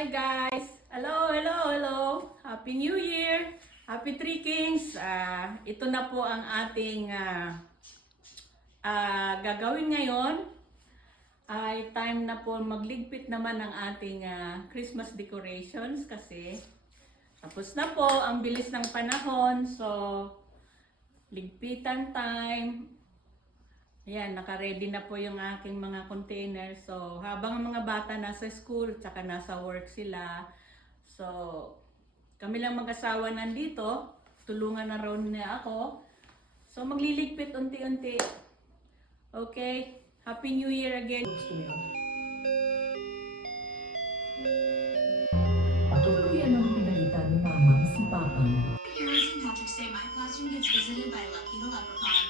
Hi guys! Hello, hello, hello! Happy New Year! Happy Three Kings! Ito na po ang ating gagawin ngayon. Ay time na po magligpit naman ng ating Christmas decorations kasi tapos na po ang bilis ng panahon. So, ligpitan time. Ayan, naka-ready na po yung aking mga container. So, habang ang mga bata nasa school, tsaka nasa work sila. So, kami lang mag-asawa nandito. Tulungan na raw niya ako. So, magliligpit unti-unti. Okay? Happy New Year again. Patuloy ang pinalitan ni Mamang si Papang. Here on St. Patrick's Day, my classroom gets visited by Lucky the Leprechaun.